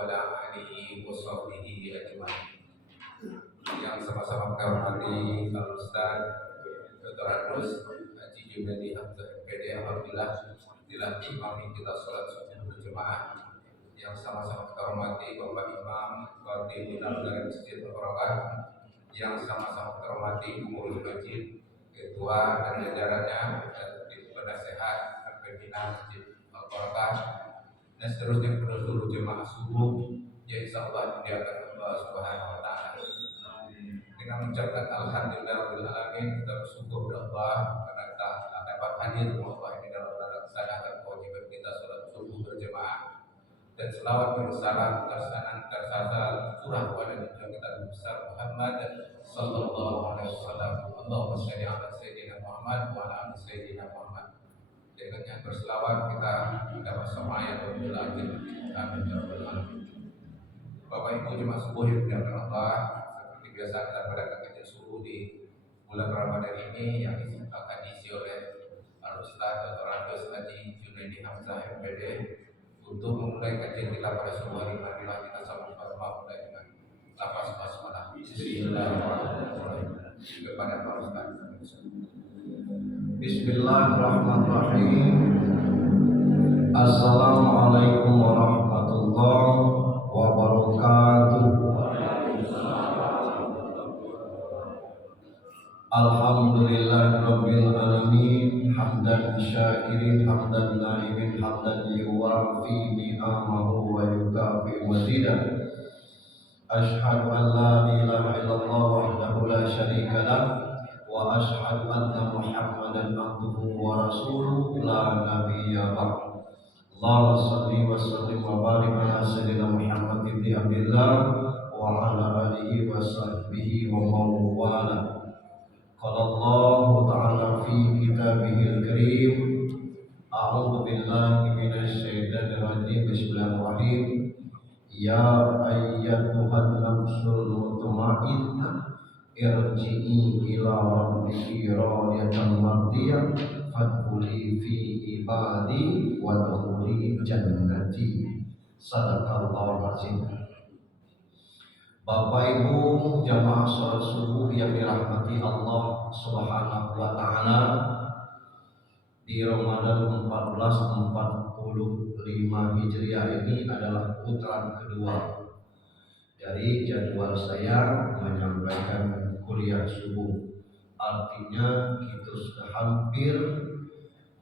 ala alihi wa sahbihi ajma'in. Yang sama-sama kami hormati Al-Ustaz Dr. Adus Haji Junaidi Hamzah MPD, alhamdulillah dilatih imami kita salat subuh berjamaah. Yang sama-sama kita hormati Bapak Imam Khatib dari Masjid Al-Barakah, yang sama-sama kita hormati pengurus masjid, ketua dan jajarannya, dan penasehat dan pimpinan Masjid Al-Barakah, dan seterusnya seluruh jemaah subuh yang insyaallah dimuliakan Allah Subhanahu wa taala. Dengan mengucapkan alhamdulillahirabbil alamin, kita bersyukur kepada Allah karena kita dapat hadir di Allah ini dalam melaksanakan kewajiban kita salat subuh berjamaah, dan selawat dan salam tersasar surah kepada Nabi kita besar Muhammad sallallahu alaihi wasallam. Allahumma shalli ala sayyidina Muhammad wa ala ali sayyidina Muhammad. Dengannya berselawat kita bersama ayat berdoa. Amin ya rabbal alamin. Bapak Ibu jemaah subuh yang dimuliakan Allah, seperti biasa kita pada kajian subuh di bulan Ramadan ini yang akan diisi oleh Al-Ustaz Dr. Adus Haji Junaidi Hamzah MPD. Untuk memulai kajian kita pada subuh hari, marilah kita sama-sama mulai dengan lafaz basmalah. Bismillahirrahmanirrahim. Kepada Pak Ustaz. Bismillahirrahmanirrahim. Assalamualaikum warahmatullahi wabarakatuh. Alhamdulillahirabbil alamin, hamdan syakirin, hamdan naimin, hamdan yuwafi ni'amahu wa yukafi mazidah. Asyhadu an la ilaha illallah wahdahu la syarika lah, wa asyhadu anna Muhammadan abduhu wa rasuluh la nabiyya ba'd. Allahumma shalli wa sallim wa barik ala sayyidina Muhammad ibn Abdillah wa ala alihi wa sahbihi wa mawala. Qala Allah ta'ala fi kitabihil karim, a'udzu billahi minasy syaithanir rajim. Bismillahirrahmanirrahim. Ya ayyatuhan nafsul mutmainnah, irji'i ila rabbiki radiyatan mardiyah, fadkhuli fi ibadi wa dkhuli jannati. Sadaqallahul azim. Bapak Ibu jamaah salat subuh yang dirahmati Allah Subhanahu wa taala, di Ramadan 1445 Hijriah ini adalah putaran kedua dari jadwal saya menyampaikan kuliah subuh. Artinya kita sudah hampir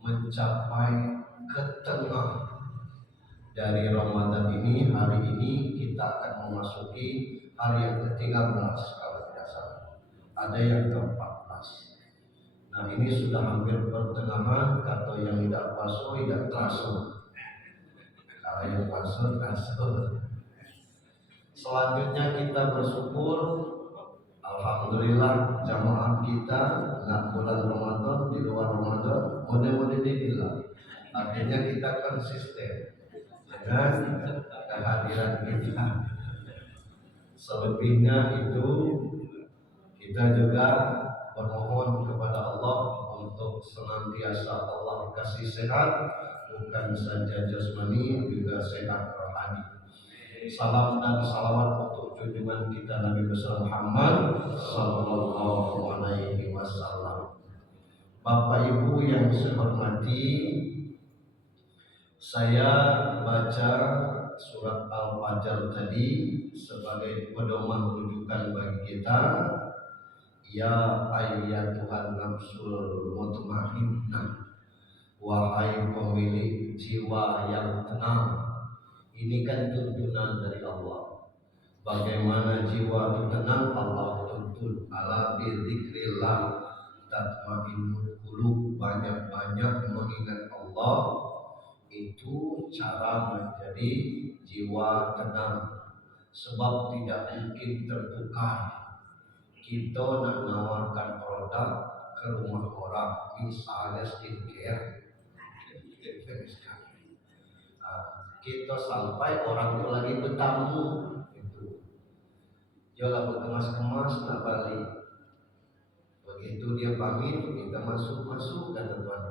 mencapai ke tengah dari Ramadan ini. Hari ini kita akan memasuki hari yang ke-13 kalau tidak salah. Ada yang ke-14. Nah, ini sudah hampir pertengahan. Kata yang tidak puasa tidak terasa. Kalau yang puasa terasa. Selanjutnya kita bersyukur, alhamdulillah jamaah kita nggak bulan Ramadan, di luar Ramadan model-model dibilang. Artinya kita konsisten dengan kehadiran kita. Selebihnya itu kita juga bermohon kepada Allah untuk senantiasa Allah kasih sehat, bukan saja jasmani, juga sehat rohani. Salam dan salawat untuk junjungan kita Nabi besar Muhammad sallallahu alaihi wasallam. Bapak Ibu yang saya hormati, saya baca surat Al-Fajr tadi sebagai pedoman rujukan bagi kita. Ya ayyatuhan nafsul mutmainnah, wahai pemilik jiwa yang tenang. Ini kan tuntunan dari Allah. Bagaimana jiwa itu tenang? Allah tuntun, ala bidzikrillah tatmainnul qulub. Banyak-banyak mengingat Allah, itu cara menjadi jiwa tenang. Sebab tidak mungkin tertukar. Kita nak nawarkan produk ke rumah orang, misalnya skincare, kita sampai orang itu lagi bertamu, itu jualan berkemas-kemas nak balik. Begitu dia pamit, kita masuk kata tuan.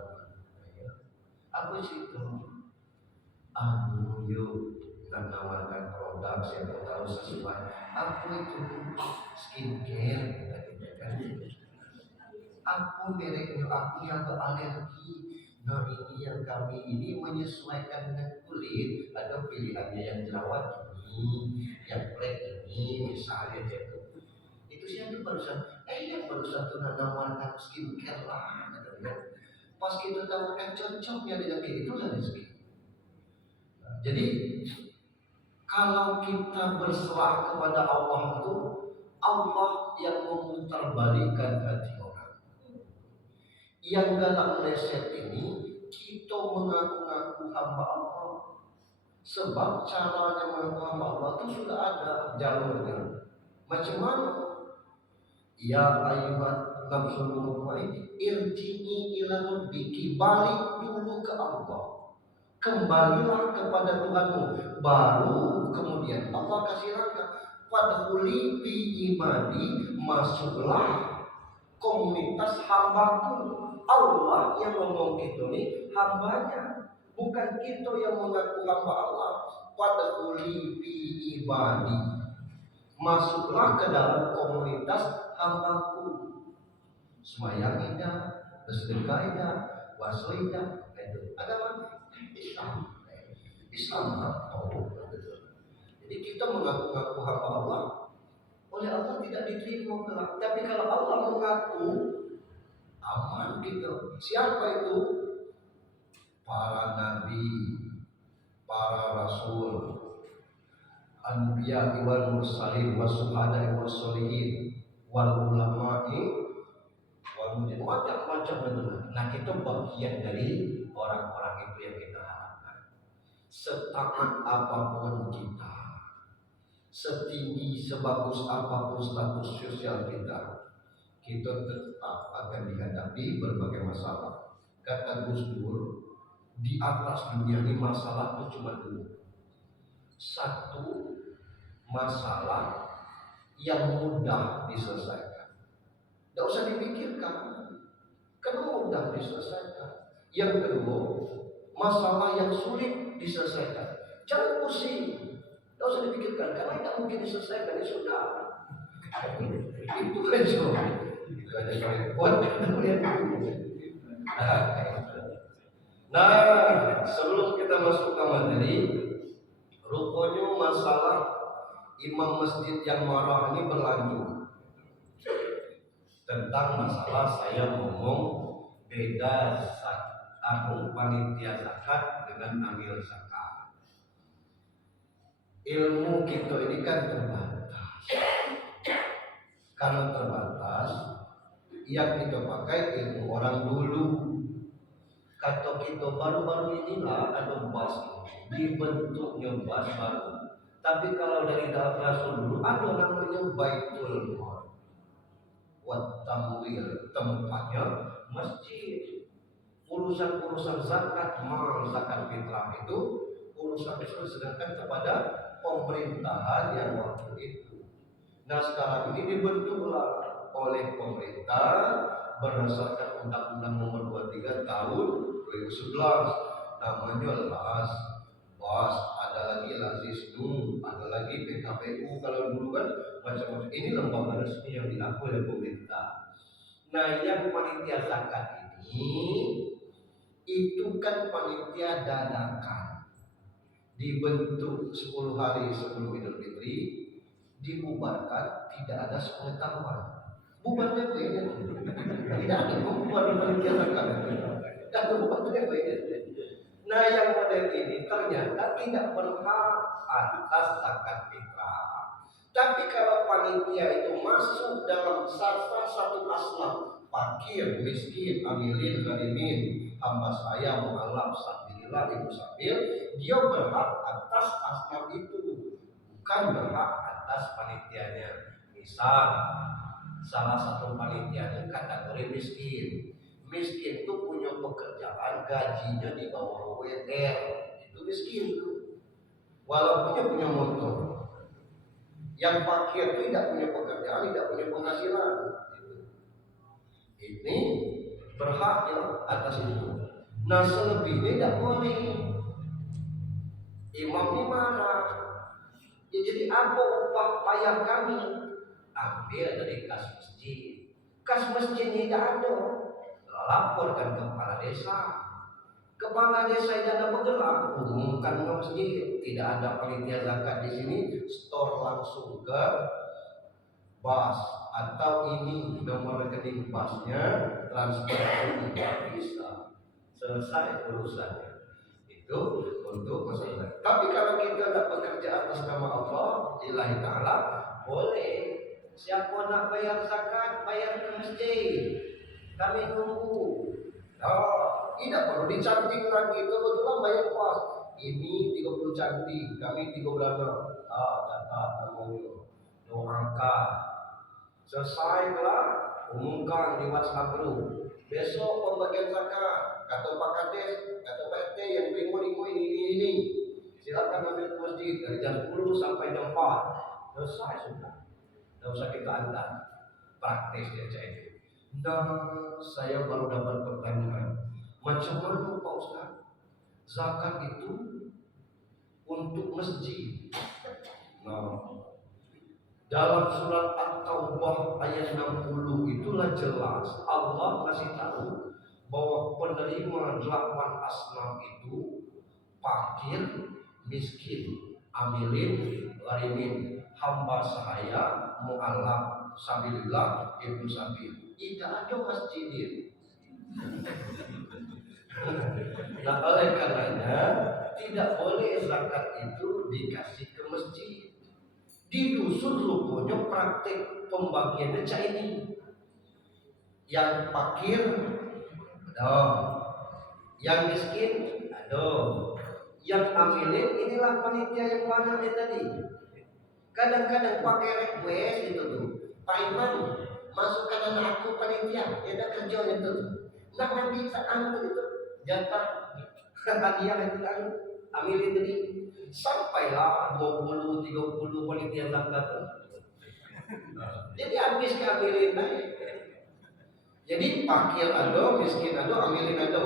Apa sih itu? Yuk menawarkan produk siapa tahu sesuai. Aku itu skincare, aku mereknya aku yang alergi. Nah ini yang kami ini menyesuaikan dengan kulit. Ada pilihannya yang jerawat ini, yang flek ini, misalnya gitu. Itu sih yang barusan, yang barusan tuh nawarkan skincare lah, katanya. Pas kita tawarkan cocoknya dengan kayak itu lah rezeki. Jadi kalau kita berserah kepada Allah itu, Allah yang memutarbalikkan hati orang. Yang dalam meleset ini kita mengaku-ngaku hamba Allah. Sebab caranya mengaku hamba Allah itu sudah ada jalurnya. Macam mana? Ya ayyuhat nafsul mutmainnah irji'i ila rabbiki, balik dulu ke Allah. Kembalilah kepada Tuhanmu, baru kemudian Allah kasih langkah. Fadkhuli fi ibadi, masuklah komunitas hambaku. Allah yang ngomong gitu nih, hambanya, bukan kita yang mengaku hamba Allah. Fadkhuli fi ibadi, masuklah ke dalam komunitas hambaku. Semayang indah, bersedekah indah, puasa indah, itu agama Islam. Islam tahu. Jadi kita mengaku-ngaku hamba Allah, oleh Allah tidak diterima kelak. Tapi kalau Allah mengaku, aman gitu. Siapa itu? Para nabi, para rasul, anbiya wal mursalin, wasuhada wal solihin, wal ulama'i, wal mujahidin, macam-macam itu. Nah kita bagian dari orang-orang itu yang kita harapkan. Setaat apapun kita, setinggi sebagus apapun status sosial kita, kita tetap akan dihadapi berbagai masalah. Kata Gus Dur, di atas dunia ini masalah itu cuma dua. Satu, masalah yang mudah diselesaikan, tidak usah dipikirkan, karena mudah diselesaikan. Yang kedua, masalah yang sulit diselesaikan, jangan pusing, tidak usah dipikirkan, karena tidak mungkin diselesaikan, ya sudah. Itu aja repot. Nah, sebelum kita masuk ke materi, rupanya masalah imam masjid yang marah ini berlanjut. Tentang masalah saya ngomong beda panitia zakat dengan amil zakat. Ilmu kita ini kan terbatas. Karena terbatas, yang kita pakai ilmu orang dulu. Kata kita baru-baru inilah ada bas dibentuknya bas baru. Tapi kalau dari dalam Rasul dulu ada namanya Baitul Mal, wat tamwil, tempatnya masjid. Urusan-urusan zakat, mal, zakat fitrah itu urusan itu diserahkan kepada pemerintahan yang waktu itu. Nah sekarang ini dibentuklah oleh pemerintah berdasarkan Undang-Undang Nomor 23 Tahun 2011, namanya BAS, ada lagi Lazisnu, ada lagi PKPU. Kalau dulu kan macam-macam. Ini lembaga resmi yang diakui oleh pemerintah. Nah yang panitia zakat ini itu kan panitia dadakan, dibentuk 10 hari sebelum Idul Fitri, dibubarkan, tidak ada sepengetahuan. Bubarnya beda, tidak ada pembubaran panitia zakat. Nah yang model ini ternyata tidak berhak atas zakat fitrah. Tapi kalau panitia itu masuk dalam salah satu asnaf, fakir, miskin, amilin, gharimin, hamba saya, mu'alaf, sabilillah, ibu sabil, dia berhak atas asnaf itu, bukan berhak atas panitianya. Misal salah satu panitianya kategori miskin. Miskin itu punya pekerjaan, gajinya di bawah UMR, itu miskin itu. Walaupun dia punya motor. Yang fakir itu tidak punya pekerjaan, tidak punya penghasilan. Ini berhak ya atas itu. Nah selebihnya tidak boleh. Imam ini marah. Jadi apa upah payah kami? Ambil dari kas masjid. Kas masjid tidak ada. Laporkan ke kepala desa. Kepala desa yang ada bergerak, umumkan ke masjid. Tidak ada panitia zakat di sini, store langsung ke bas atau ini nomor rekening basnya, transfer tidak bisa. Selesai urusannya. Itu untuk masalah. Tapi kalau kita nak bekerja atas nama Allah, Lillahi Ta'ala, boleh. Siapa nak bayar zakat, bayar ke masjid. Kami tunggu. Tidak perlu dicanting lagi. Kebetulan bayar pas. Ini 30 cantik, kami 3 berapa? Catat namanya. Doakan. Selesai telah, umumkan di WhatsApp group. Besok pembagian zakat. Kata Pak Kades, kata Pak RT yang limo ini. Silakan ambil ke masjid dari jam 10 sampai jam 4. Selesai sudah. Tidak usah kita antar. Praktis dia cek itu. Dan saya baru dapat pertanyaan. Macam mana Pak Ustaz? Zakat itu untuk masjid. Nah, dalam surat At-Taubah ayat 60 itulah jelas Allah kasih tahu bahwa penerima 8 asnaf itu fakir, miskin, amilin, gharimin, hamba sahaya, mu'allaf, sabilillah, ibnu sabil. Tidak ada masjidin. Nah, oleh karenanya tidak boleh zakat itu dikasih ke masjid. Di dusun rupanya praktek pembagiannya cak ini. Yang fakir ada, yang miskin ada, yang amilin inilah panitia yang banyak tadi. Kadang-kadang pakai request gitu tuh. Pak Iman, masukkan anak aku panitia, dia ada kerjanya tuh. Nak nanti saat itu jatah hadiah itu kan amilin tadi. Sampailah 20, 30 panitia zakat. Jadi habis ke amilin naik. Jadi fakir ada, miskin ada, amilin ada.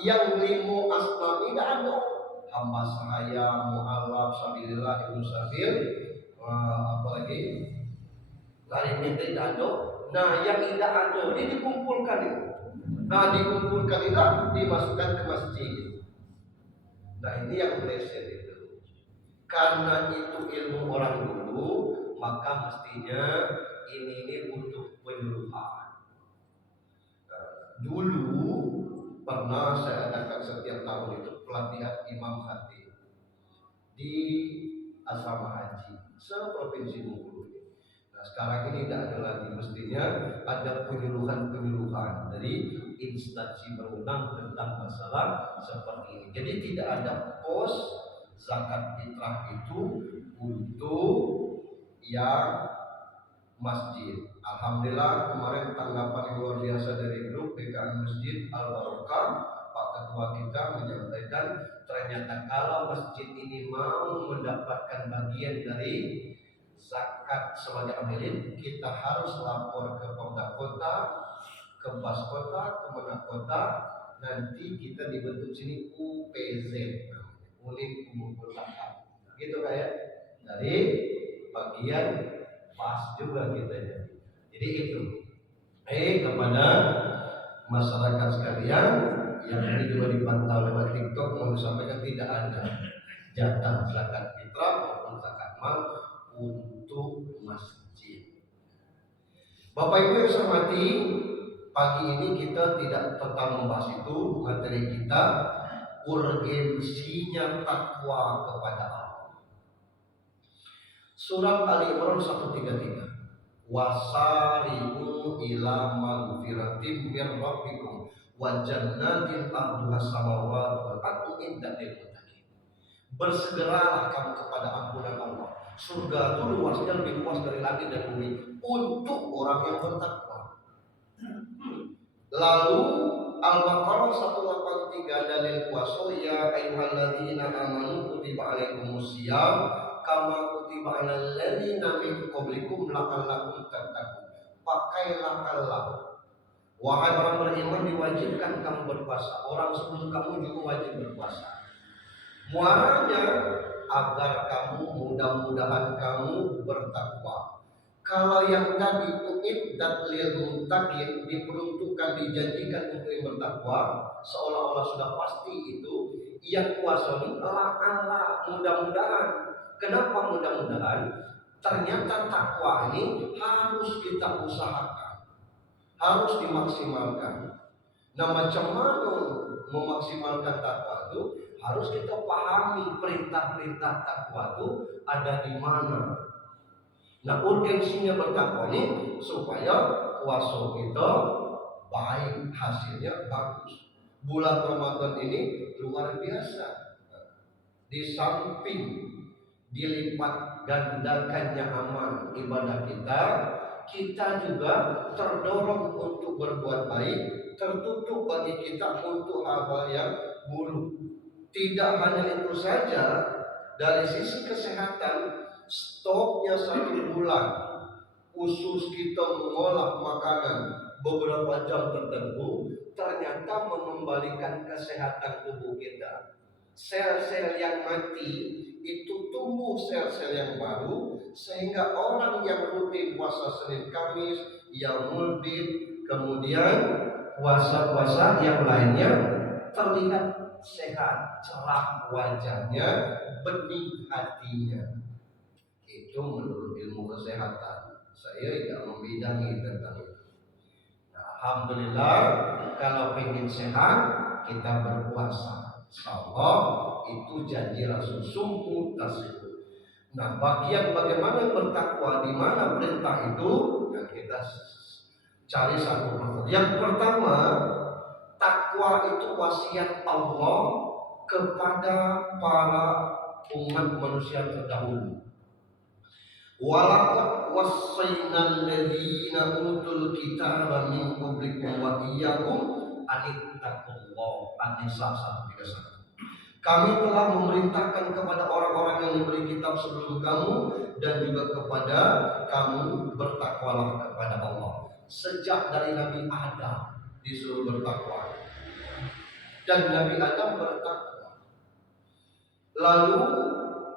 Yang 5 asnaf tidak ada. Hamba sahaya, mu'allaf, sabilillah, ibnu sabil, apa lagi? Lainnya tidak ada. Nah, yang tidak ada ini dikumpulkan itu. Nah, dikumpulkan itu dimasukkan ke masjid. Nah, ini yang preset itu. Karena itu ilmu orang dulu, maka mestinya ini butuh penyuluhan. Dulu pernah saya adakan setiap tahun itu pelatihan imam khatib di asrama haji se-Provinsi Bengkulu. Nah, sekarang ini tidak ada lagi, mestinya ada penyuluhan dari instansi berwenang tentang masalah seperti ini. Jadi tidak ada pos zakat fitrah itu untuk yang masjid. Alhamdulillah kemarin tanggapan yang luar biasa dari grup PKM Masjid Al Barokah. Pak Ketua kita menyampaikan ternyata kalau masjid ini mau mendapatkan bagian dari zakat sebagai amilin, kita harus lapor ke Pemda Kota, ke Bas Kota, ke Menak Kota. Nanti kita dibentuk sini UPZ, unit pengumpul zakat. Gitu kayak dari bagian pas juga kita ya. Jadi itu. Kepada masyarakat sekalian yang ini juga dipantau lewat TikTok, mau disampaikan tidak ada jatah zakat fitrah maupun zakat mal untuk masjid. Bapak Ibu yang saya hormati, pagi ini kita tidak tetap membahas itu. Materi kita urgensinya takwa kepada Allah. Surat Ali Imran 133. Wasari'u ila magfiratin min rabbikum wa jannatin arduha samawati wal ardu iddat lil muttaqin. Bersegeralah kamu kepada ampunan Allah. Surga itu luasnya lebih luas dari langit dan bumi untuk orang yang bertakwa. Lalu Al-Baqarah 183 dalil puasa, ya ayyuhalladzina amanu kutiba alaikumusiyam kama kutiba alal ladzina min qablikum la'allakum tattaqun. Pakailah Allah. Wahai orang beriman, diwajibkan kamu berpuasa. Orang sebelum kamu juga wajib berpuasa. Muaranya agar kamu mudah mudah-mudahan kamu bertakwa. Kalau yang tadi uiddat lil muttaqin, diperuntukkan, dijanjikan untuk yang bertakwa, seolah-olah sudah pasti itu yang kuasa ini Allah, mudah-mudahan. Kenapa mudah-mudahan? Ternyata takwa ini harus kita usahakan, harus dimaksimalkan. Nah, macam mana memaksimalkan takwa itu? Harus kita pahami perintah-perintah takwa itu ada di mana. Nah, urgensinya bertakwa ini supaya puasa kita baik, hasilnya bagus. Bulan Ramadan ini luar biasa. Di samping dilipat gandakannya amal ibadah kita, kita juga terdorong untuk berbuat baik, tertutup bagi kita untuk hal-hal yang buruk. Tidak hanya itu saja, dari sisi kesehatan, stoknya 1 bulan khusus kita mengolah makanan beberapa jam tertentu ternyata mengembalikan kesehatan tubuh kita. Sel-sel yang mati itu tumbuh sel-sel yang baru, sehingga orang yang rutin puasa Senin Kamis, Yaumul Bid, kemudian puasa-puasa yang lainnya terlihat sehat, cerah wajahnya, bening hatinya. Itu menurut ilmu kesehatan. Saya tidak membidangi tentang itu. Nah, alhamdulillah, kalau ingin sehat kita berpuasa. Insyaallah itu janji Rasul sumpu tasbih. Nah, bagian bagaimana bertakwa, di mana perintah itu, yang kita cari satu persatu. Yang pertama, takwa itu wasiat Allah kepada para umat manusia terdahulu. Walaqad wasainal ladzina utul kitaba min qablikum wa iyyakum anittaqullah. An-Nisa 131. Kami telah memerintahkan kepada orang-orang yang diberi kitab sebelum kamu dan juga kepada kamu, bertakwalah kepada Allah. Sejak dari Nabi Adam disuruh bertakwa, dan Nabi Adam bertakwa. Lalu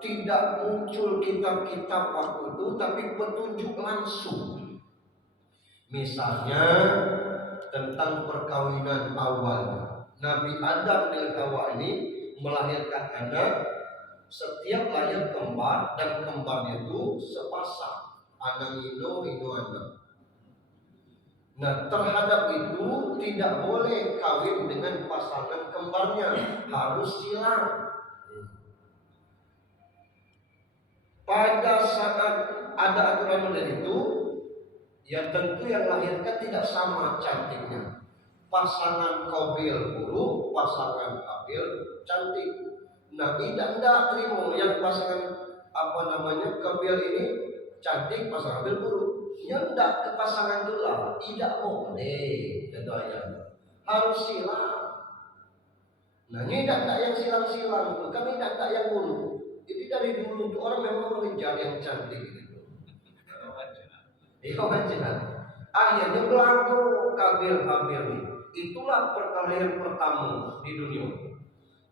tidak muncul kitab-kitab waktu itu, tapi petunjuk langsung. Misalnya tentang perkawinan awal. Nabi Adam dengan Hawa ini melahirkan anak. Setiap lahir kembar, dan kembarnya itu sepasang, anak ino anak. Nah, terhadap itu tidak boleh kawin dengan pasangan kembarnya, harus silang. Pada saat ada aturan model itu, ya tentu yang lahirkan tidak sama cantiknya. Pasangan Qabil buruk, pasangan Habil cantik. Nabi tidak terima yang pasangan Qabil ini cantik, pasangan Habil buruk. Ya tidak, ke pasangan itulah tidak boleh, kata ayat. Harus silang. Nah, ini tidak yang silang-silang, kami tidak yang buruk. Jadi dari dulu tuh orang memang mengejar yang cantik gitu. Iya wajar. Akhirnya berlaku Qabil Habil ini. Itulah perkelahian pertama di dunia.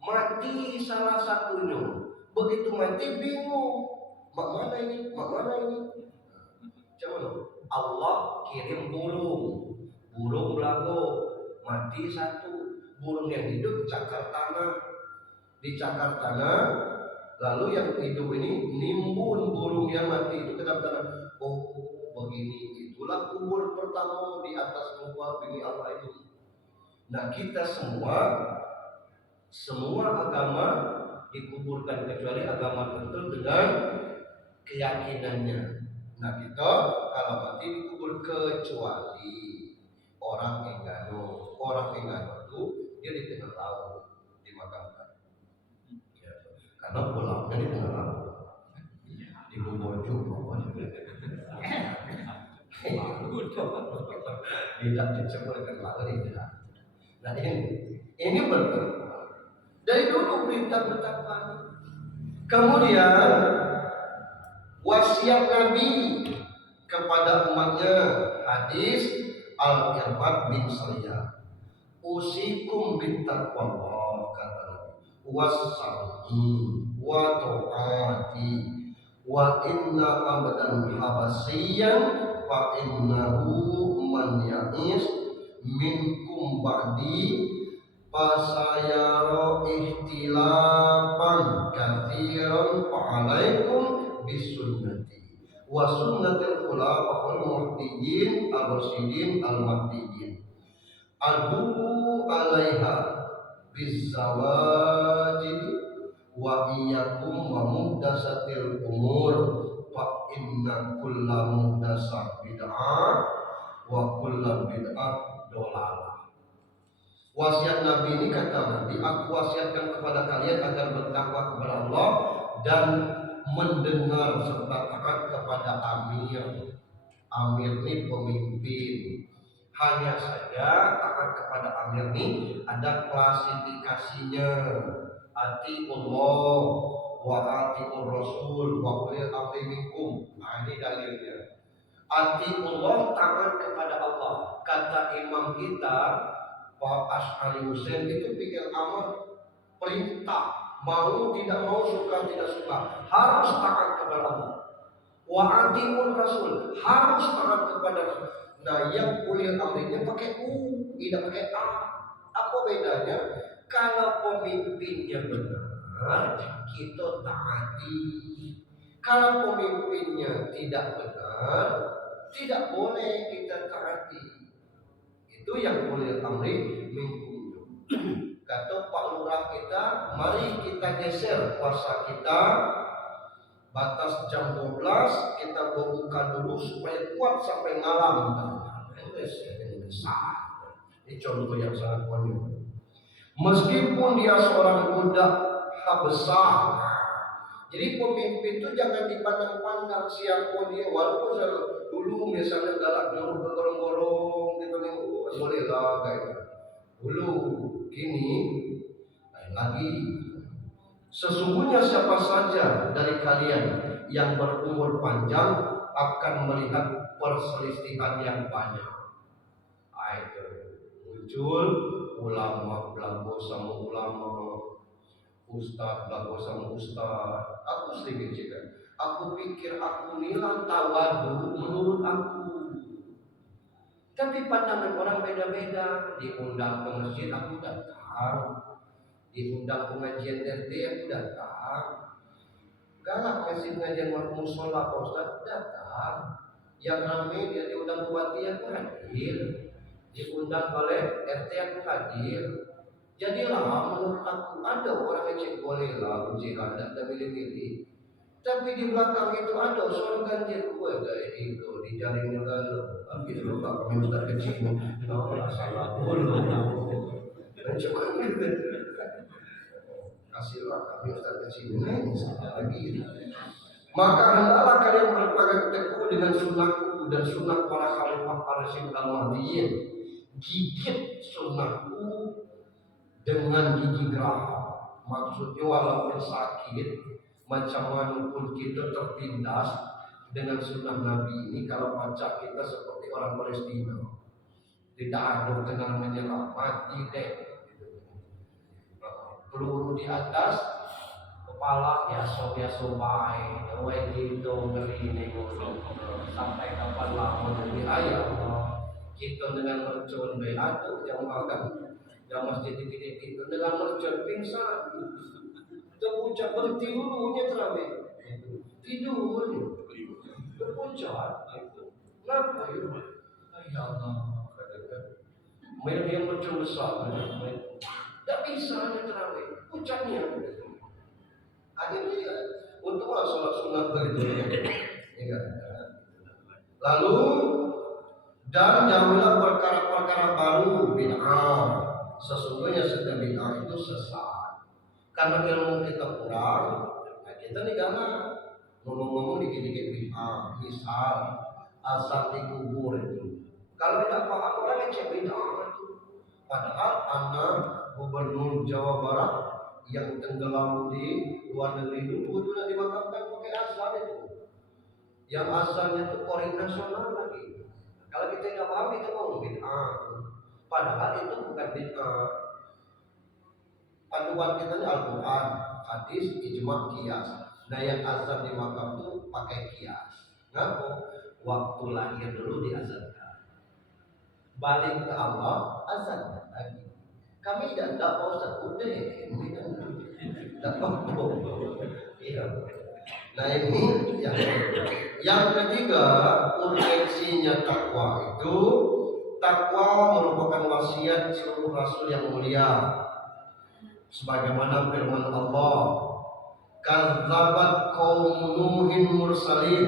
Mati salah satunya. Begitu mati bingung. Mak mana ini? Coba Allah kirim burung berlaku. Mati satu. Burung yang hidup cakar tanah. Dicakar tanah. Lalu yang hidup ini nimbun burung yang mati itu ke dalam tanah. Oh, begini, itulah kubur pertama di atas muka bumi Allah itu. Nah, kita semua agama dikuburkan kecuali agama tertentu dengan keyakinannya. Nah, kita kalau mati dikubur kecuali orang Enggano. Orang Enggano itu dia di tengah laut dimakamkan. Karena pulangnya di tengah laut, dikubur juga. Tidak diceburkan lagi tidak. Nah, ini betul. Dari dulu perintah bertakwa. Kemudian wasiat Nabi kepada umatnya, hadis Al-Irbad bin Sariyah. Usikum bittaqwallah, kata Nabi. Wassa'i wa ta'ati wa inna abdan habasiyyan fa innahu man ya'is minkum ba'di fasayara ihtilafan katsiran fa'alaikum bisunnati wa sunnatil khulafa'il muhtadin ar-rasyidin al-mahdiyyin adu 'alaiha bizawajib wa iyyakum wa muhdatsatil umur fa inna kulla muhdatsah bid'ah wa kulla bid'ah dhalalah. Wasiat Nabi ini, kata Nabi, aku wasiatkan kepada kalian agar bertakwa kepada Allah dan mendengar serta taat kepada amir. Amir ini pemimpin. Hanya saja taat kepada amir ini ada klasifikasinya. Atiullah wa atiur rasul wa ulil amri minkum. Nah, ini dalilnya. Atiullah, taat kepada Allah. Kata imam kita Pak Asy'ari Husain itu pikir amar, perintah, mau tidak mau, suka tidak suka, harus taat kepada Allah. Wa atiur rasul, harus taat kepada Rasul. Nah, yang ulil amrinya pakai u, tidak pakai a. Apa bedanya? Kalau pemimpinnya benar, kita taati. Kalau pemimpinnya tidak benar, tidak boleh kita taati. Itu yang ulil amri minkum. Kata Pak Lurah kita, mari kita geser puasa kita batas jam 12, kita berbuka dulu supaya kuat sampai malam. Ini contoh yang sangat konyol. Meskipun dia seorang budak Habesah, jadi pemimpin itu jangan dipandang-pandang siapa dia. Walaupun dulu misalnya galak nyuruh ke gorong-gorong gitu nih, boleh lah kayak dulu. Kini lain lagi. Sesungguhnya siapa saja dari kalian yang berumur panjang akan melihat perselisihan yang banyak. Itu muncul ulama belagu sama ulama, ustaz belagu sama ustaz. Aku sering cerita, aku pikir aku nilai tawadu menurut aku, tapi pandangan orang beda-beda. Diundang ke masjid aku datang, diundang pengajian RT aku datang, galak ngasih pengajian musola Pak Ustaz datang, yang ramai dia diundang bupati aku hadir, diundang oleh RT aku hadir. Jadilah menurut aku ada orang yang cek boleh lah ujian dan milih-milih, tapi di belakang itu ada seorang ganjil gue kayak itu di jaringnya galau. Tapi lu tak kami Ustaz kecil, salah dulu. Dan coba gitu. Kasihlah kami Ustaz kecil ini lagi. Maka hendaklah kalian berpegang teguh dengan sunnahku dan sunnah para khalifah ar-rasyidin al-mahdiyyin. Gigit sunnahku dengan gigi geraham. Maksudnya walaupun sakit, macam mana pun kita tertindas dengan sunnah Nabi ini. Kalau baca kita seperti orang Palestina, tidak ada dengan menyerah, mati deh. Peluru di atas kepala biasa baik, awal gitu ngeri nih sampai kapan lama dari ayam kita dengan mercon beatu yang makan yang masjid dikit itu dengan mercon pingsan terpuncak berhenti dulunya terawih tidur terpuncak kenapa ya Allah main yang mercon besar tak bisa ada terawih puncaknya. Akhirnya untuklah sholat sunat begitu ya. Lalu dan jauhilah perkara-perkara baru bid'ah. Sesungguhnya setiap bid'ah itu sesat. Karena ilmu kita kurang, nah kita nih ngomong-ngomong dikit-dikit bid'ah. Misal azan di kubur itu. Kalau tidak paham orang yang cek bid'ah itu. Padahal anak gubernur Jawa Barat yang tenggelam di luar negeri itu sudah dimakamkan pakai azan itu. Yang azannya itu Korek nasional lagi. Kalau kita tidak paham kita ngomong bid'ah. Padahal itu bukan bid'ah. Panduan kita ini Al-Quran, hadis, ijma, qiyas. Nah yang azan di makam itu pakai kias. Ngapa? Waktu lahir dulu diazankan. Balik ke Allah, azan lagi. Kami tidak Pak Ustaz, udah ini kan tidak apa. Iya. Nah ini yang ketiga, urgensinya takwa itu, takwa merupakan wasiat seluruh rasul yang mulia. Sebagaimana firman Allah, kadzabat qaum nuhin mursalin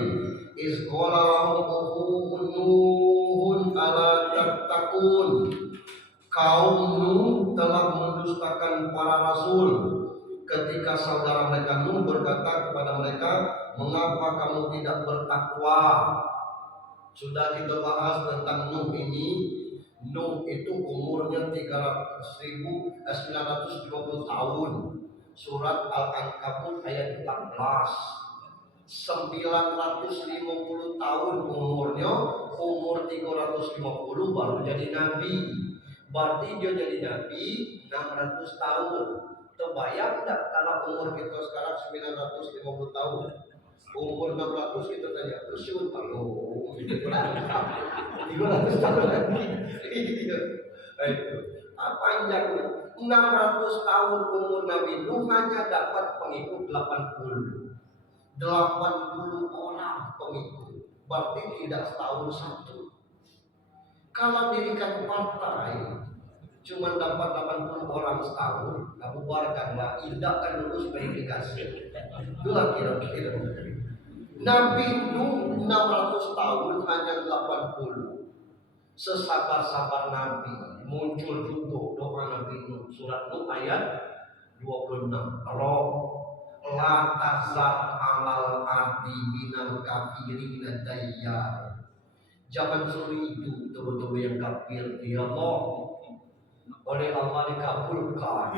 iz qala lahum aqum nuhun ala tattaqun. Kaum Nuh telah mendustakan para rasul ketika saudara mereka Nuh berkata kepada mereka, mengapa kamu tidak bertakwa? Sudah kita bahas tentang Nuh ini. Nuh itu umurnya 920 tahun. Surat Al-Ankabut ayat 14. 950 tahun umurnya, umur 350 baru jadi nabi. Berarti dia jadi nabi 600 tahun. Terbayang enggak kalau umur kita sekarang 950 tahun? Umur 600 kita tanya, bersyukur kalau 300 tahun lagi. Apa panjangnya? 600 tahun umur Nabi Nuh hanya dapat pengikut 80 orang pengikut. Berarti tidak setahun satu. Kalau dirikan partai cuma dapat 80 orang setahun, kamu buarkanlah, indahkan lulus verifikasi. Itulah kira-kira. Nabi Nuh 600 tahun hanya 80. Sesabar-sabar Nabi muncul juga doa Nabi Nuh, surat Nuh ayat 26. Rob la tazar alal ardi minal kafirina dayyar. Jangan suruh itu betul-betul yang kafir, ya Allah. Oleh Allah dikabulkan.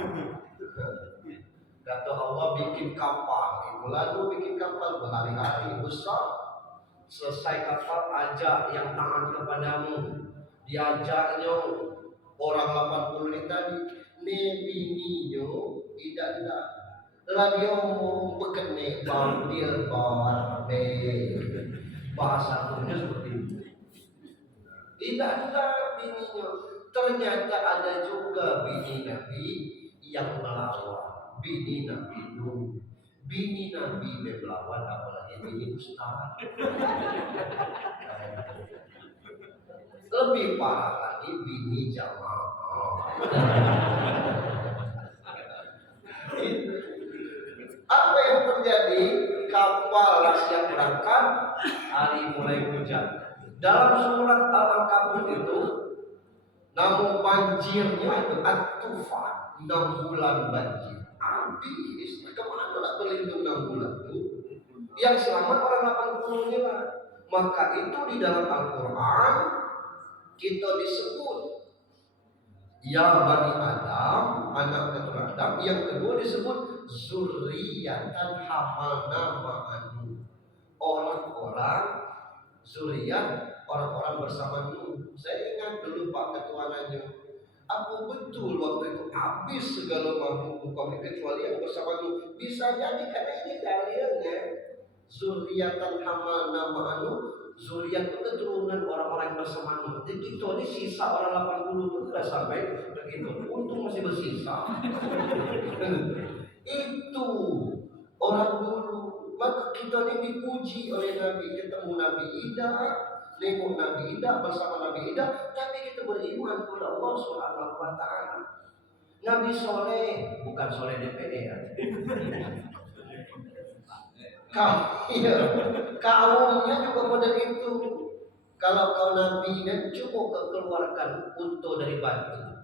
Kata Allah bikin kapal, itu lalu bikin kapal berhari-hari besar. Selesai kapal, ajak yang taat kepadamu. Diajaknya orang 80 ini tadi, nebininya tidak. Lagi omong bekene bandir barbe. Bahasa punya seperti itu. Tidak bininya. Ternyata ada juga bini Nabi yang melawan. Bini Nabi Nuh. Bini Nabi melawan, apalagi bini ustaz. Lebih parah lagi bini jamaah. Apa yang terjadi? Kapal siap berangkat, hari mulai hujan. Dalam surat Al-Ankabut itu, namun banjirnya itu at-tufan, 6 bulan banjir. Habis, kemana nak berlindung 6 bulan itu? Yang selamat orang 80 ini lah. Maka itu di dalam Al-Quran kita disebut ya Bani Adam, anak keturunan Adam. Yang kedua disebut zurriyatan hamalna ma'anu, orang-orang zuriat, orang-orang bersama Nuh. Saya ingat dulu Pak Ketuananya, aku betul waktu itu habis segala makhluk kami kecuali yang bersama Nuh. Bisa jadi karena ini dalilnya zuriatan hamalna ma'anu, zuriat itu keturunan orang-orang yang bersama Nuh. Jadi itu ini sisa orang 80 itu sudah sampai begitu. Untung masih bersisa. Itu orang dulu. Maka kita ini dipuji oleh Nabi, ketemu Nabi Ida, nengok Nabi Ida, bersama Nabi Ida, tapi kita beriman kepada Allah Subhanahu wa Ta'ala. Nabi Soleh, bukan Soleh DPR. Kaumnya juga model itu. Kalau kau Nabi dan cukup keluarkan unta dari batu.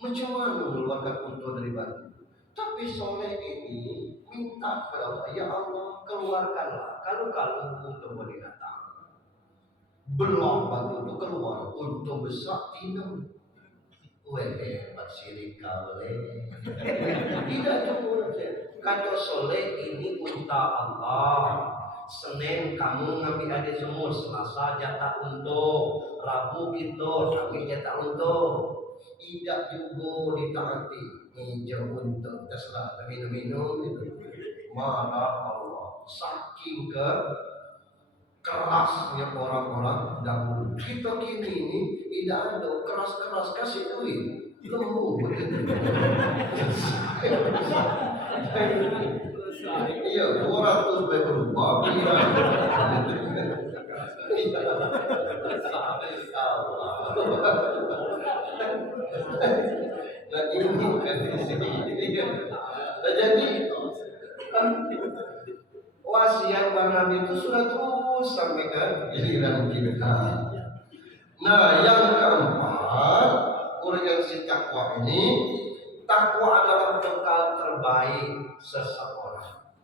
Macam mana mengeluarkan unta dari batu? Tapi Soleh ini minta kepada Allah, ya Allah keluarkanlah kalau untuk binatang. Belum batu itu keluar untuk besar tinam. Hebat sirik kau tidak cukup. Kata Soleh ini unta Allah. Senin kamu ngambil adik semua, Selasa jatah untuk, Rabu kita kami jatah untuk. Tidak juga ditaati. Hijau untuk terserah minum-minum itu. Marah Allah. saking kerasnya orang-orang dahulu. Kita kini ini tidak ada keras-keras kasih duit, lembut. Iya, 200 berubah. Nah ini kan di sini. Jadi wasiat Bang Nabi itu sudah terus sampai ke giliran kita. Nah yang keempat, urgensi takwa ini, takwa adalah bekal terbaik seseorang.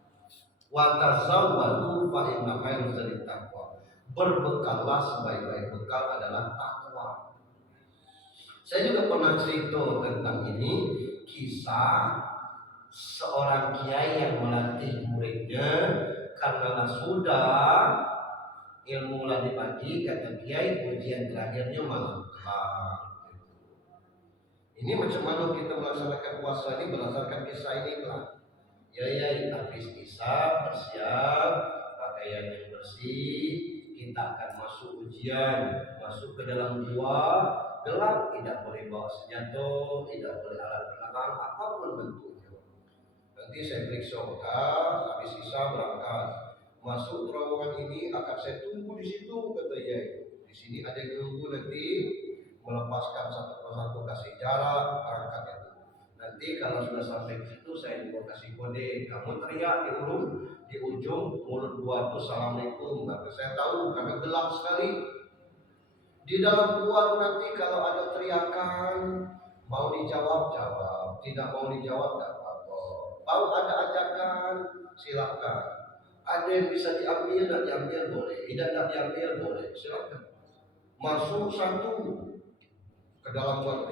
Wa tazawwadu fa inna khairaz zadi taqwa. Berbekallah, sebaik-baik bekal adalah takwa. Saya juga pernah cerita tentang ini, kisah seorang kiai yang melatih muridnya karena sudah ilmu mulai dibagi, kata kiai ujian terakhirnya malam. Ini macam mana kita melaksanakan puasa ini berdasarkan kisah ini lah. Ya, habis isya bersiap, pakaian yang bersih, kita akan masuk ujian, masuk ke dalam gua gelap, tidak boleh bawa senjata, tidak boleh alat penerangan apapun bentuknya. Nanti saya periksa habis isya berangkat, masuk terowongan ini akan saya tunggu di situ, kata ya. Di sini ada yang tunggu, nanti melepaskan satu persatu, kasih jarak, berangkat itu. Nanti kalau sudah sampai ke situ saya juga kasih kode, kamu teriak di ujung mulut gua itu assalamualaikum. Maka saya tahu karena gelap sekali. Di dalam gua nanti kalau ada teriakan, mau dijawab jawab, tidak mau dijawab tidak apa-apa. Mau ada ajakan silakan. Ada yang bisa diambil dan diambil boleh, tidak diambil boleh, silakan. Masuk satu ke dalam gua.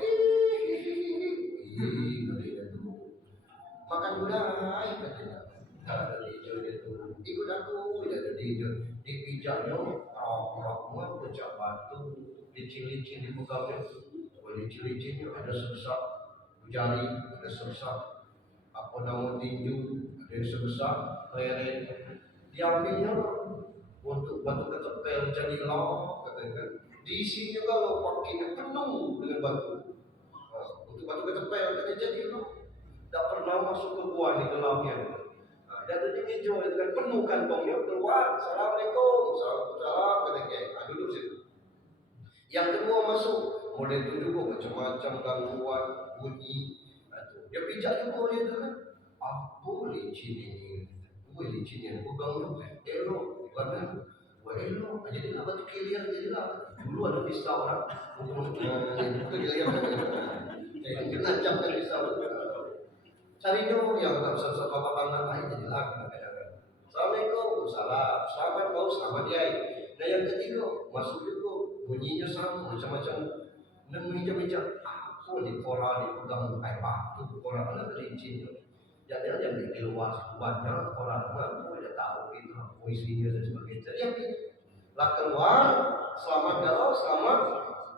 Makan gulai katanya. Ada hijau itu. Ikut aku, tidak ada hijau. Dipijaknya orang-orang pecah batu, licin-licin dibukanya. Licin-licinnya ada sebesar jari, ada sebesar apa nama tinju, ada yang sebesar leret. Diambilnya untuk batu ketepel jadi lauk katanya. Diisi juga lopakinnya penuh dengan batu. Untuk batu ketepel katanya jadi lauk. Tak pernah masuk ke gua di gelapnya. Dan tadi hijau itu kan penuh kantongnya, keluar. Assalamualaikum, salam kata kiai. Duduk situ. Yang kedua masuk, model itu juga macam-macam gangguan bunyi. Dia pijak juga dia tu kan. Apa licin ini? Licin yang pegang tu. Elok, mana? Wah elok. Jadi lah batu kilir jadi lah. Dulu ada pista orang untuk batu kilir. Kena camkan pista. Cari dulu yang tak usah bapak lain jadi lah kadang-kadang. Assalamualaikum, salam, selamat kau, selamat yai. Nah yang ketiga masuk juga bunyinya sama macam-macam. Dan meja-meja apa di koran dipegang air batu, koran mana licin. Jadi ada yang di luar banyak koran mana tidak tahu itu isinya dan sebagainya. Jadi lah keluar, selamat galau, selamat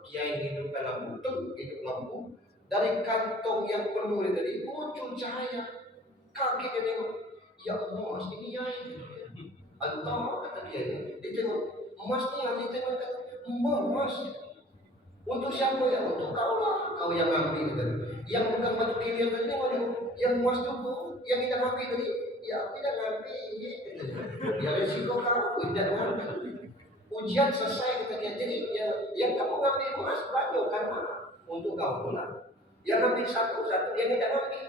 kiai hidupkan lampu, hidup lampu. Dari kantong yang penuh tadi muncul cahaya. Kaki dia tengok, ya emas ini yai. Entah kata dia ini, dia tengok emas ni, dia tengok kata emas. Untuk siapa ya? Untuk kau lah, kau yang ambil tadi. Yang bukan batu kilir tadi yang emas tu, yang kita ambil tadi, ya tidak ambil. Ya resiko kau tidak ambil. Ujian selesai kita jadi yang kamu ambil emas banyak karena untuk kau pula. Yang ambil satu-satu, yang tidak ambil,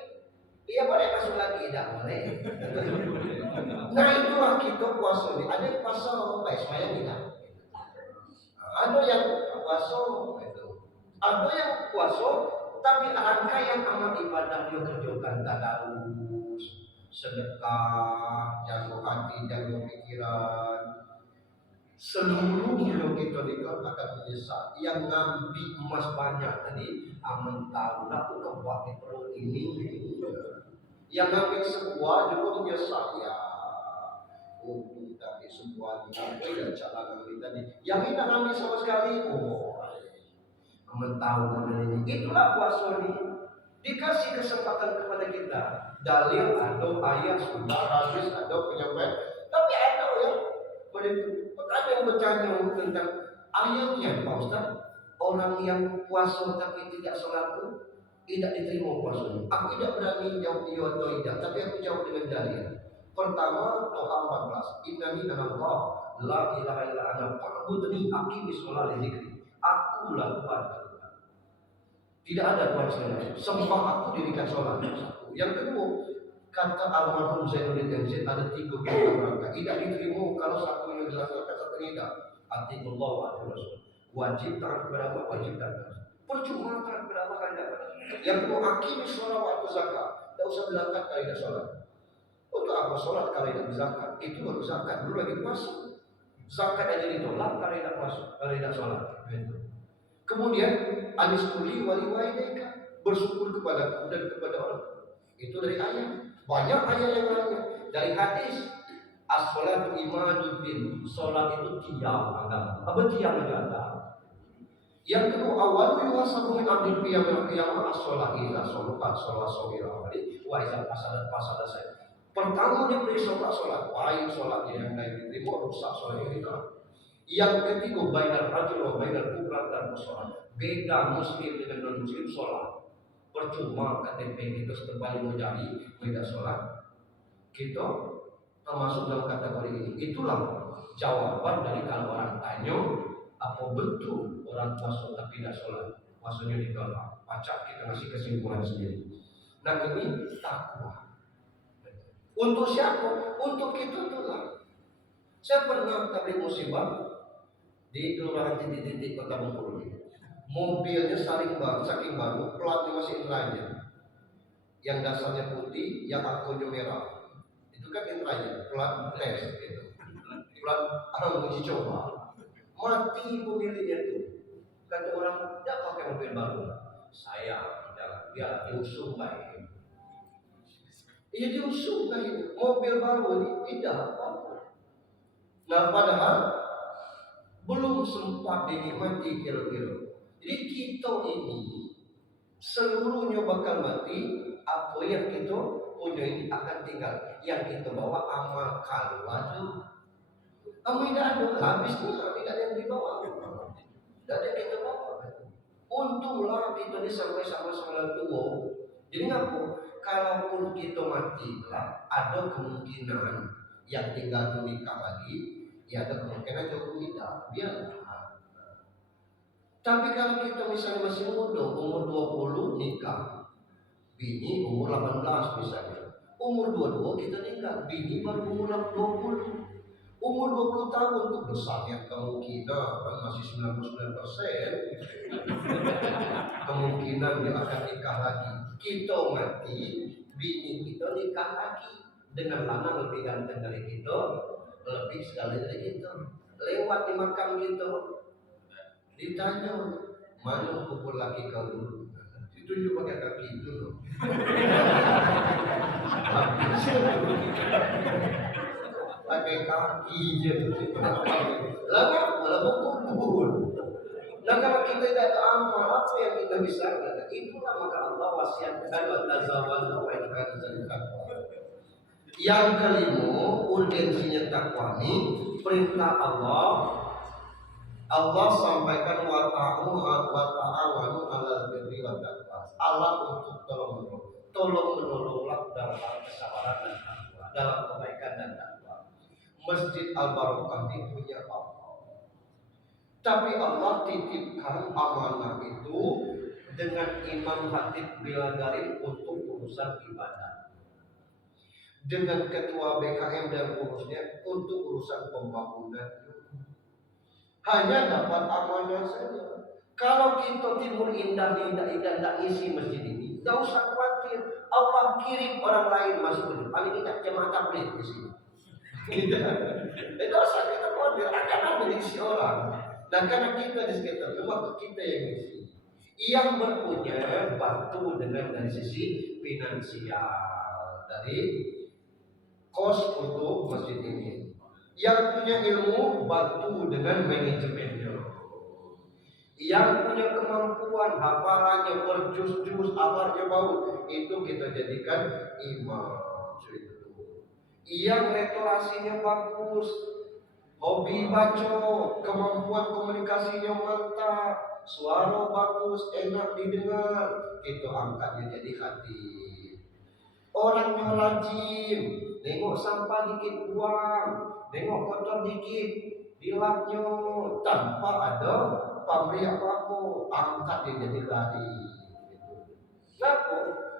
ia boleh masuk lagi, tidak boleh. Nah itulah kita puasa ini. Ada yang puasa baik supaya tidak. Ada yang puasa itu. Ada yang puasa tapi angka yang amal ibadah dia kerjakan, tadarus, sedekah, jaga hati, jaga pikiran. Seluruh hidup kita akan menyesal. Yang ngambil emas banyak tadi, aman tahu aku kebuat di perut ini. Yang ngambil sebuah juga menyesal ya. Tapi sebuah diambil dan cara ngambil tadi. Yang tidak ngambil sama sekali, aman tahu model ini. Itulah puasa ini. Dikasih kesempatan kepada kita. Dalil atau ayat sudah habis ada penyampaian. bertanya tentang ayatnya Pak Ustaz, orang yang puasa tapi tidak sholat itu tidak diterima puasanya. Aku tidak berani jawab iya atau tidak, tapi aku jawab dengan dalil. Pertama, Toha 14. Innani anallah la ilaha illa ana fa'budni aqimi sholata li dzikri. Akulah Tuhan. Tidak ada Tuhan selain aku. Sembah aku dirikan sholat. Yang kedua, kata almarhum Zainuddin MZ ada 3 rangka. Tidak diterima kalau satu yang dilaksanakan, satu tidak. Atiqullah wa atiqur rasul. Wajib taat kepada Allah, wajib taat. Percuma taat kepada Allah tidak. Yang kedua, aqimi sholata wa atu zakat. Tidak usah zakat kalau tidak sholat. Untuk apa sholat kalau tidak zakat? Itu baru zakat, belum lagi puasa. Zakat aja ditolak kalau tidak puasa, kalau tidak sholat. Kemudian aniskuli wali walidaika, bersyukur kepada dan kepada orang. Itu dari ayat. Banyak ayat yang lainnya. Dari hadis, as-sholatu imaduddin, sholat itu tiang agama. Apa tiang agama? Yang kedua, awalu yuhasabu min abdil qiyamah as-sholat ila sholukat sholat shobira wali wa iza pasada saya. Pertama dia beri sholat baik sholatnya yang lain diterima, rusak sholatnya ditolak. Yang ketiga, bainal rajul wa bainal kufran dan sholat. Beda muslim dengan non muslim sholat. Percuma KTP kita kembali menjadi beda sholat. Kita termasuk dalam kategori ini. Itulah jawaban dari kalau orang tanya apa betul orang puasa tapi tidak sholat, puasanya ditolak. Pacak kita ngasih kesimpulan sendiri. Nah ini takwa. Untuk siapa? Untuk kita itulah. Saya pernah tablik musibah di kelurahan titik-titik Kota Bengkulu. Mobilnya saking baru, platnya masih inline. Yang dasarnya putih, yang akunnya merah. Itu kan inline, plat tes gitu. Plat uji coba. Mati pemiliknya itu. Kata orang, tidak pakai mobil baru. Saya jalan, dia diusung baik. Iya diusung baik. Mobil baru ini tidak apa-apa. Nah padahal belum sempat dinikmati kira-kira. Jadi kita ini seluruhnya bakal mati. Apa yang kita punya ini akan tinggal. Yang kita bawa amal kalwaju. Kamu tidak ada habisnya, tidak ada yang dibawa. Tidak ada yang kita bawa. Untunglah kita ini sampai sama-sama tua. Jadi ngapu? Kalaupun kita mati lah, ada kemungkinan yang tinggal menikah lagi. Ya ada kemungkinan jauh tidak. Biar. Tapi kalau kita misalnya masih muda, umur 20 nikah, bini umur 18 misalnya, umur 22 kita nikah, bini baru umur 20, umur 20 tahun untuk besarnya kemungkinan masih 99% kemungkinan dia akan nikah lagi. Kita mati, bini kita nikah lagi dengan lanang lebih ganteng dari kita, lebih sekali dari kita, lewat di makam kita. Ditanya, mana pukul laki kau dulu? Ditunjuk pakai kaki itu loh. Pakai kaki je. Lama malah pukul. Nah kalau kita tidak ada amal, apa yang kita bisa lakukan? Itulah maka Allah wasiatkan wa tazawwadu wa inna khairal Yang kelima, urgensinya takwa ini perintah Allah sampaikan wa ta'awanu 'alal birri wat taqwa. Allah untuk tolong menolonglah dalam kesabaran dan takwa, dalam kebaikan dan takwa. Masjid Al-Barokah ini punya Allah. Tapi Allah titipkan amanah itu dengan Imam Khatib Biladarin untuk urusan ibadah, dengan ketua BKM dan urusnya untuk urusan pembangunan. Hanya dapat amanah saja. Kalau kita Timur Indah tidak isi masjid ini, tidak usah khawatir. Allah kirim orang lain masuk ini. Paling tidak jemaah tabligh di sini. Tidak usah kita khawatir. Akan ada isi orang. Dan karena kita di sekitar, maka kita yang isi. Yang berpunya bantu dengan dari sisi finansial, dari kos untuk masjid ini. Yang punya ilmu bantu dengan manajemennya. Yang punya kemampuan hafalannya berjus-jus, amarnya bau, itu kita jadikan imam. Yang retorasinya bagus, hobi baca, kemampuan komunikasinya mantap, suara bagus, enak didengar, itu angkatnya jadi hati. Orangnya rajin, nengok sampah dikit buang, nengok kotor dikit dilapnya tanpa ada pamrih apa-apa, angkat dia jadi lari. Kenapa?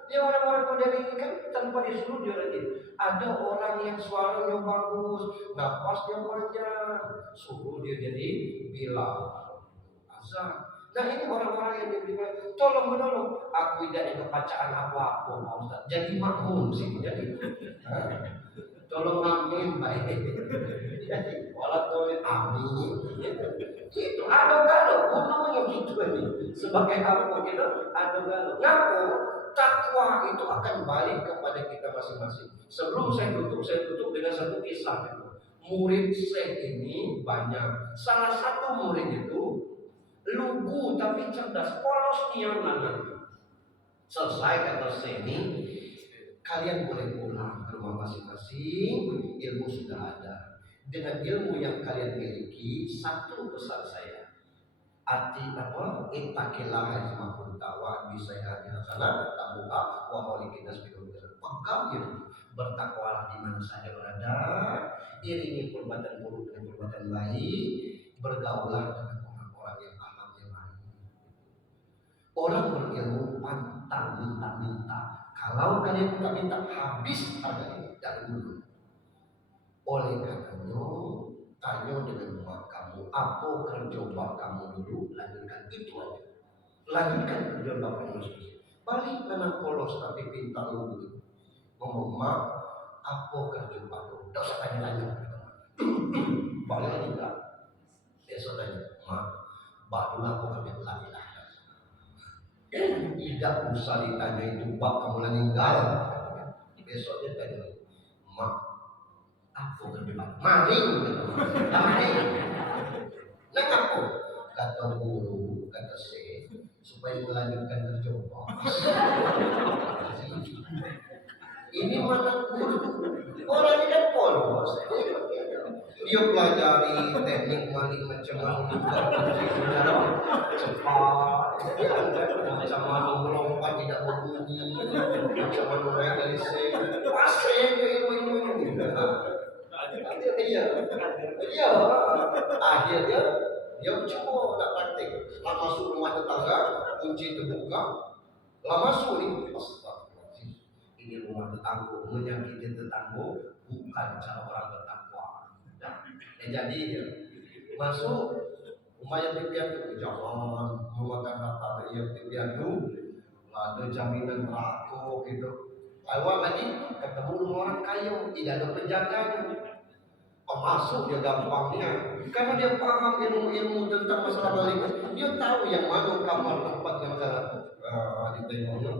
Dia orang-orang modern ini kan tanpa disuruh dia rajin. Ada orang yang suaranya bagus, napasnya panjang, suruh dia jadi bilang azan. Nah ini orang-orang yang dibilang tolong menolong. Aku tidak ada bacaan apa-apa, Pak Ustaz. Jadi makmum sih, jadi tolong amin baik. Jadi walau tolong amin. Itu ada galau, gunungnya gitu ini. Sebagai apa kita ada galau. Ngaku takwa itu akan balik kepada kita masing-masing. Sebelum saya tutup dengan satu kisah. Murid saya ini banyak. Salah satu murid itu lugu tapi cerdas, polos niangan. Selesai kata saya ini, kalian boleh pulang ke rumah masing-masing. Ilmu sudah ada. Dengan ilmu yang kalian miliki, satu pesan saya, arti apa? Ittaqillah haitsu kunta wa bisaihati hasanah tabuka wa haulikin nasbihum. Pegang ilmu, bertakwalah di mana saja berada, iringi perbuatan buruk dengan perbuatan baik, bergaulah dengan orang-orang yang akhlaknya baik. Orang berilmu pantang minta-minta. Kalau kalian minta-minta habis harganya dari dulu. Oleh karenanya, tanya dengan mak kamu, apa kerja bap kamu dulu, lanjutkan itu aja. Lanjutkan kerja bap kamu sendiri. Balik anak polos tapi pintar dulu. Ngomong mak, apa kerja bap kamu? Tak usah tanya-tanya. Balik lagi enggak? Besok tanya, mak, bap dulu apa kerja lagi lah. Tidak usah ditanya itu bap kamu lah meninggal. Besok dia tanya, mak, aku kerja maling, maling. Nah aku kata guru, kata saya supaya melanjutkan kerja. Ini mana guru? Orang ini kan polos. Dia pelajari teknik maling macam mana cepat, macam mana melompat tidak berbunyi, macam mana naik dari sel. Pasal ilmu ini. Iya. Akhirnya dia mencoba nak praktik. Lah masuk rumah tetangga, kunci terbuka. Lah masuk ni, astagfirullahaladzim. Ini rumah tetangga, menyakiti tetangga bukan cara orang bertakwa. Jadi dia masuk rumah yatim piatu, jangan memakan harta yatim piatu. Ada jaminan neraka gitu. Awal lagi ketemu orang kaya, tidak ada penjaganya. Masuk dia gampangnya, karena dia paham ilmu tentang masalah maling. Dia tahu yang mana kamar tempat yang ditengoknya.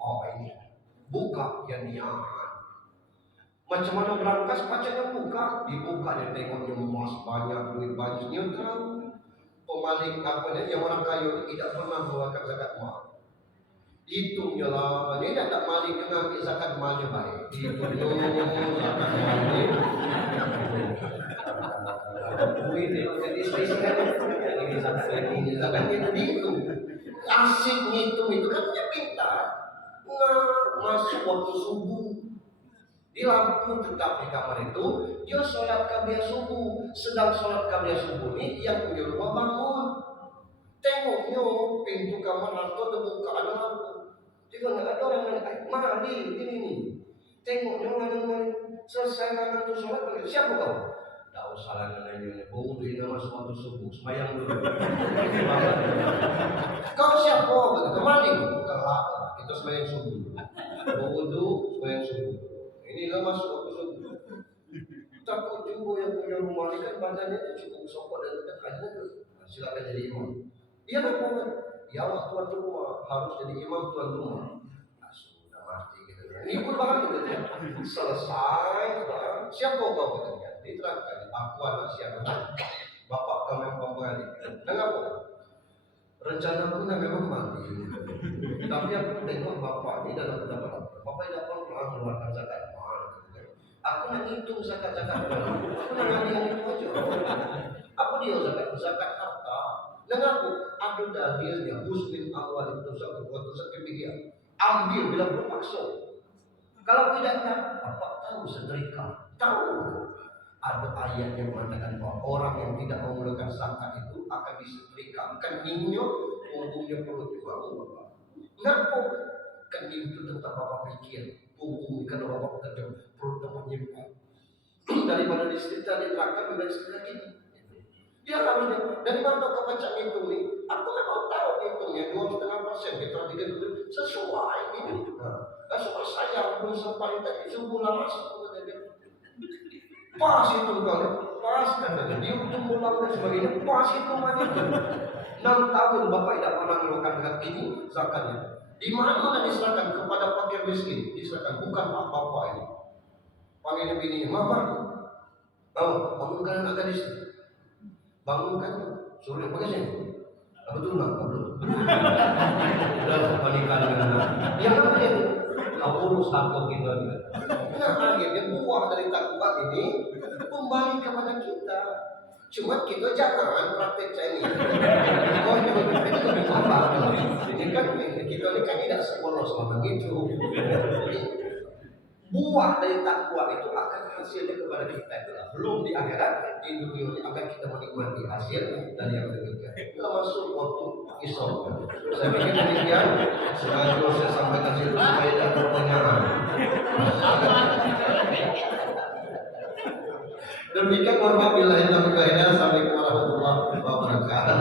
Oh ini buka yang niat. Macam mana berangkas bacanya buka, dibuka dia tengoknya emas banyak, duit banyak. Dia tahu pemaling apa dia yang orang kaya tidak pernah mengeluarkan zakat mal. Hitungnya lah, dia tak maling kena ambil zakat malnya baik. Hitungnya zakat malnya. Ini jadi ini zakatnya tadi itu asik ngitung itu kan dia pintar. Nah masuk waktu subuh di lampu tetap di kamar itu dia sholat qabliyah subuh. Sedang sholat qabliyah subuh ini yang punya rumah bangun. Tengoknya pintu kamar lantai terbuka ada lampu. Jika nggak ada orang yang mari ini nih. Tengoknya maling selesai malam tu sholat siapa kau? Tak usah lagi nanya, bau tu ini masuk waktu subuh, semayang dulu. Kau siapa? Kemaling, kelak. Kita semayang subuh. Bau tu semayang subuh. Inilah masuk waktu subuh. Takut juga yang punya rumah ini kan badannya cukup sokok dan tekannya. Silakan jadi imam. Dia berkomen, ya waktu tuan rumah harus jadi imam tuan rumah. Sudah mati gitu. Ini pun bahkan gitu. Selesai, siapa kau katanya? Diterangkan, aku anak siapa? Bapak kami pembalik. Kenapa? Rencana aku memang mati. Tapi aku tengok bapak ini dalam pendapat. Bapak tidak pernah mengeluarkan zakat mal. Aku nak hitung zakat-zakat mal. Aku nak yang itu aja. zakat harta. Dengarku, ada dalilnya muslim awal itu zakat waktu zakat media. Ambil bila berpaksa. Kalau tidak, Bapak tahu setrika. Tahu. Ada ayat yang mengatakan bahwa orang yang tidak mau mengeluarkan zakat itu akan disetrika. Keningnya, punggungnya perut juga. Kenapa? Kening itu tetap Bapak pikir. Punggung kalau Bapak bekerja, perut Bapak nyimpan. Daripada disetrika di neraka, daripada disetrika ini. Dia harusnya dari mana kau baca hitung ni? Aku memang tahu hitungnya 2,5%. Kita 3 sesuai ini. Sesuai saya pun sampai tadi sebulan masuk. Pas itu kali, pas kan dia untuk pulang dan sebagainya. Pas itu mana? 6 tahun Bapak tidak pernah mengeluarkan zakat ini zakatnya. Di mana diserahkan kepada fakir miskin? Diserahkan bukan pak bapak ini. Panggil bini, mama. Oh, bangunkan anak gadis. Bangunkan, suruh pakai sini. Betul nggak? Betul. Sudah panikkan dengan yang apa ya? Kau urus harta kita juga. Nah akhirnya buah dari takwa ini kembali kepada kita. Cuma kita jangan praktek saya ini. Oh itu lebih apa? Ini kan kita ini kan tidak sekolah sama begitu. Buah dari takwa itu akan hasilnya kepada kita. Belum di akhirat, di dunia ini akan kita menikmati hasil dan yang ketiga. Kita masuk waktu isok. Saya pikir demikian. Sekarang saya sampaikan situ supaya tidak pertanyaan. Demikian wabillahi taufiq wal hidayah. Assalamualaikum warahmatullahi wabarakatuh.